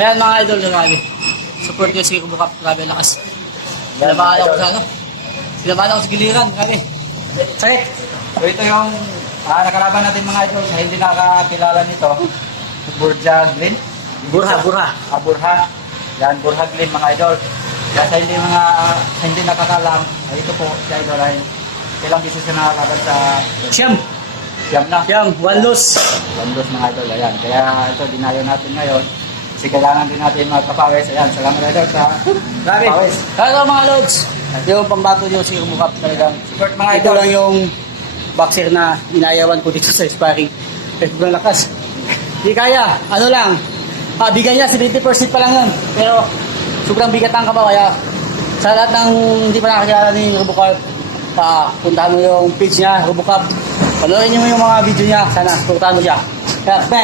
Ayan mga idol, grabe. Support nyo si Robocop, grabe lakas. Sinabahan ako sa ano? Sinabahan ako sa giliran, grabe. Sakit. So ito yung nakalaban natin mga idol na hindi nakakilala nito. Burja Glen. Burha. Burha. Yan, Burha Glen mga idol. Kaya sa hindi nakakalam, ay ito po si idol ay ilang beses na nakalaban sa Siyam. Siyam na. Siyam, one loss. Landos mga idol, ayan. Kaya ito, dinayo natin ngayon. Kasi kailangan din natin magpapawis. Ayan, salamat idol sa Grabe. pawis. Kaya mga lods, yung pambato nyo si Robocop talagang. Support mga Ito idol. lang yung boxer na inayawan ko dito sa sparring. Kasi malakas. Hindi kaya, ano lang, bigyan niya 70% pa lang yun. Pero sobrang bigat ang kabaw. Kaya sa lahat ng hindi pa nakakilala ni Robocop, puntahan mo yung page niya, Robocop. Panoorin niyo yung mga video niya. Sana, puntahan mo siya. Kaya, bang!